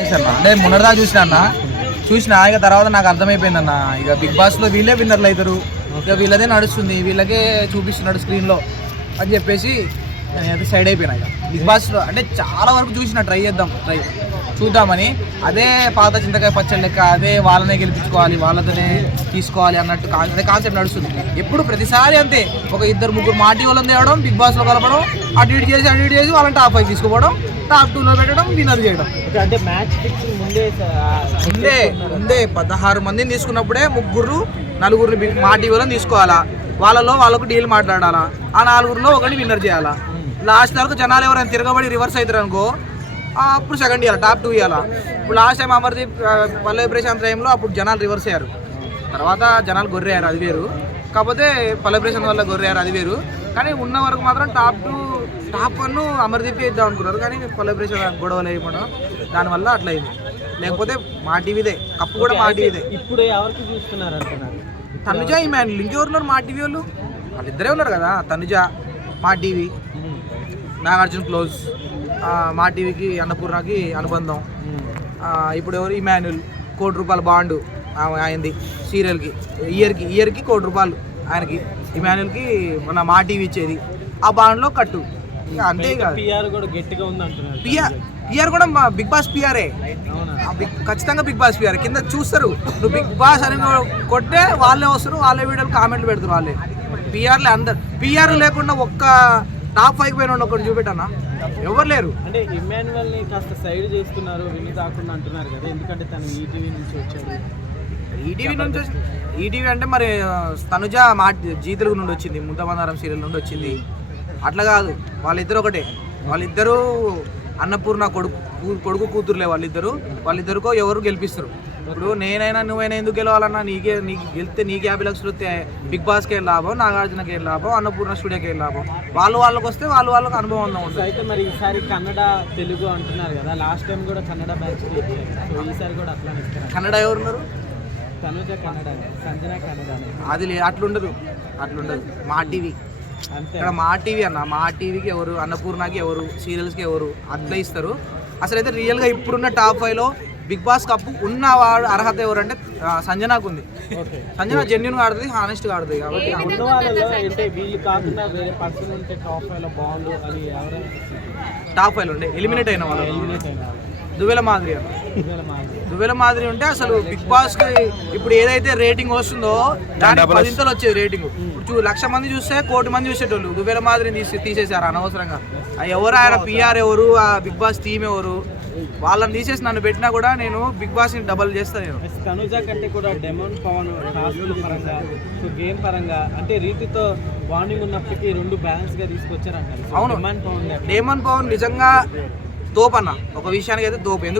అంటే మొన్నటిదా చూసిన ఇక తర్వాత నాకు అర్థమైపోయిందన్న. ఇక బిగ్ బాస్లో వీళ్ళే విన్నర్లు అవుతారు, ఇక వీళ్ళదే నడుస్తుంది, వీళ్ళకే చూపిస్తున్నాడు స్క్రీన్లో అని చెప్పేసి నేనైతే సైడ్ అయిపోయినా. ఇక బిగ్ బాస్లో అంటే చాలా వరకు చూసిన ట్రై చూద్దామని, అదే పాత చింతకాయ పచ్చడి లెక్క అదే వాళ్ళనే గెలిపించుకోవాలి, వాళ్ళతోనే తీసుకోవాలి అన్నట్టు అదే కాన్సెప్ట్ నడుస్తుంది ఎప్పుడు. ప్రతిసారి అంతే, ఒక ఇద్దరు ముగ్గురు మాటి వాళ్ళని తేవడం, బిగ్ బాస్లో కలపడం, అటు ఇటు చేసి వాళ్ళని టాప్ 5 తీసుకోవడం, టాప్ 2లో పెట్టడం, విన్నర్ చేయడం. అంటే మ్యాచ్ ముందే 16 మందిని తీసుకున్నప్పుడే నలుగురు మా టీవీలను తీసుకోవాలా, వాళ్ళకు డీల్ మాట్లాడాలా, ఆ 4గురిలో ఒకటి విన్నర్ చేయాలా. లాస్ట్ వరకు జనాలు ఎవరైనా తిరగబడి రివర్స్ అవుతారు అనుకో, అప్పుడు సెకండ్ ఇవ్వాలి, టాప్ 2 ఇవ్వాలా. ఇప్పుడు లాస్ట్ టైం అమర్దీప్ పల్లవి ప్రశాంత్ టైంలో అప్పుడు జనాలు రివర్స్ అయ్యారు, తర్వాత జనాలు గొర్రెయ్యారు, అది వేరు. కాకపోతే పల్లవి ప్రశాంత్ వల్ల గొర్రెయ్యారు, అది వేరు. కానీ ఉన్న వరకు మాత్రం టాప్ 1 అమర్దీప్ ఇద్దాం అనుకున్నారు, కానీ పల్లవి ప్రశాంత్ గొడవలు అయిపోవడం దానివల్ల అట్లా అయింది. లేకపోతే మా టీవీదే, కప్పు కూడా మా టీవీదే. ఇప్పుడు ఎవరికి చూస్తున్నారు అంటున్నారు? తనుజ, ఈ మ్యాన్ ఇంకెవరు ఉన్నారు మా టీవీ వాళ్ళిద్దరే ఉన్నారు కదా. తనుజ మా టీవీ, నాగార్జున క్లోజ్, మా టీవీకి అన్నపూర్ణకి అనుబంధం. ఇప్పుడు ఎవరు ఇమాన్యుల్, ₹1,00,00,000 బాండు అయింది సీరియల్కి, ఇయర్కి ₹1,00,00,000 ఆయనకి. ఇమాన్యుల్కి మన మా టీవీ ఇచ్చేది, ఆ బాండ్లో కట్టు. అంతే కాదు, పిఆర్ కూడా బిగ్ బాస్ పిఆర్ఏ, ఖచ్చితంగా బిగ్ బాస్ పిఆర్. కింద చూస్తారు, నువ్వు బిగ్ బాస్ అని కొట్టే వాళ్ళే వస్తారు, వాళ్ళే వీడియోలు కామెంట్లు పెడతారు, వాళ్ళే పిఆర్లే. అందరు పిఆర్ లేకుండా ఒక్క టాప్ 5 పైన ఒకటి చూపెట్టన్నా, ఎవరు లేరు. అంటే ఇమాన్యువల్ ని కాస్త సైడ్ చేస్తున్నారు, విని కాకుండా అంటున్నారు కదా, ఎందుకంటే తను ఈటీవీ నుంచి వచ్చాడు. ఈటీవీ అంటే మరి తనుజ మా జీ తెలుగు నుండి వచ్చింది, ముద్దమందారం సీరియల్ నుండి వచ్చింది, అట్లా కాదు. వాళ్ళిద్దరు ఒకటే, వాళ్ళిద్దరూ అన్నపూర్ణ కొడుకు కూతురులే వాళ్ళిద్దరికో ఎవరు గెలిపిస్తారు. ఇప్పుడు నేనైనా నువ్వైనా ఎందుకు గెలవాలన్నా, నీకు గెలిస్తే నీకు 50 లక్షలు వస్తే బిగ్ బాస్కి ఏం లాభం, నాగార్జునకి ఏం లాభం, అన్నపూర్ణ స్టూడియోకి ఏం లాభం. వాళ్ళకి వస్తే వాళ్ళకు అనుభవం ఉంటుంది. అయితే మరి ఈసారి కన్నడ తెలుగు అంటున్నారు కదా, లాస్ట్ టైం కూడా కన్నడ బ్యాచ్ ఈసారి కూడా అట్లా కన్నడ ఎవరున్నారు? తనుజ కన్నడ, సంజన కన్నడ. అది అట్లుండదు మా టీవీ. ఇక్కడ మా టీవీ అన్న, మా టీవీకి ఎవరు, అన్నపూర్ణకి ఎవరు, సీరియల్స్కి ఎవరు, అట్లా ఇస్తారు. అసలు అయితే రియల్గా ఇప్పుడున్న టాప్ 5లో బిగ్ బాస్ కప్పు ఉన్నవాడు అర్హత ఎవరంటే సంజనాకు ఉంది. సంజన జెన్యున్గా ఆడుతుంది, హానెస్ట్గా ఆడుతుంది. కాబట్టి టాప్ 5లో ఉండే ఎలిమినేట్ అయిన వాళ్ళు దువ్వెల మాదిరి ఉంటే అసలు బిగ్ బాస్ కి ఇప్పుడు ఏదైతే రేటింగ్ వస్తుందో దానికి 10 వచ్చేది రేటింగ్. ఇప్పుడు 1,00,000 మంది చూస్తే 1,00,00,000 మంది చూసేటోళ్ళు దువ్వెల మాదిరిని తీసేశారు అనవసరంగా. ఎవరు ఆయన పిఆర్ ఎవరు, ఆ బిగ్ బాస్ టీమ్ ఎవరు, వాళ్ళని తీసేసి నన్ను పెట్టినా కూడా నేను బిగ్ బాస్ ని డబల్ చేస్తాను. నేను తనుజ కంటే కూడా డెమన్ పవన్ టాస్క్ పరంగా, గేమ్ పరంగా అంటే రీతితో వార్నింగ్ ఉన్నప్పటికీ 2 బ్యాలెన్స్ గా తీసుకొచ్చారంటారు. అవును, డెమన్ పవన్ నిజంగా తోపన్న, ఒక విషయానికి అయితే తోపు. ఎందుకు